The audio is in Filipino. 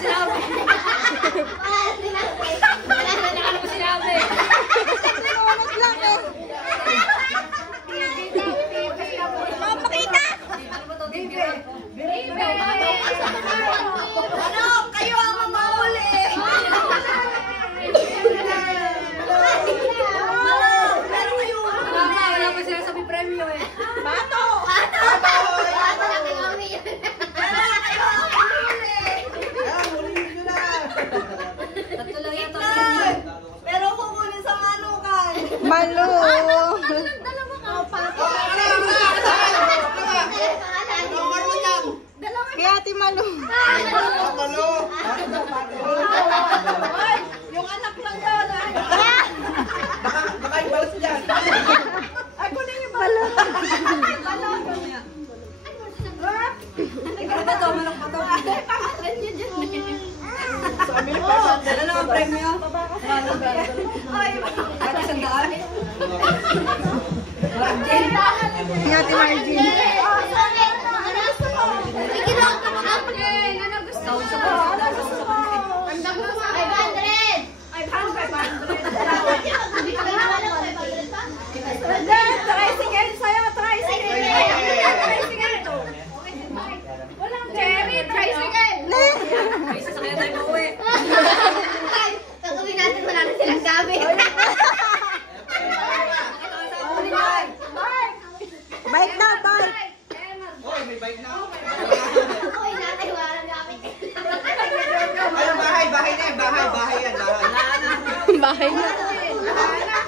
sinabi. Wala na mo sinabi. Tinunod lang eh. Mapakita! Ano ba ito? Ano? Kayo ang mamahuli! Pero kayo! Wala pa sila sabi premyo eh. Bato! Bato! Tatlo lang yata. Pero kukunin sa manukan. Malo. Kaya ati Malo. Yung anak lang daw. Baka ibalas dyan. Ay, kunin yung balon. Ano ba ito? Manok ba ito? Dala lang ang premyo. At isang daan. Kaya ati Margin. Tricycle sa'yo, tricycle! Cherry, tricycle! May sasakyan tayo mauwi. Pag-uwi natin, wala na silang gamit. Bike na, bike! Hoy, may bike na. Uy, nanay, walang gamit. Ayun, bahay na yan. Bahay yan. Bahay na.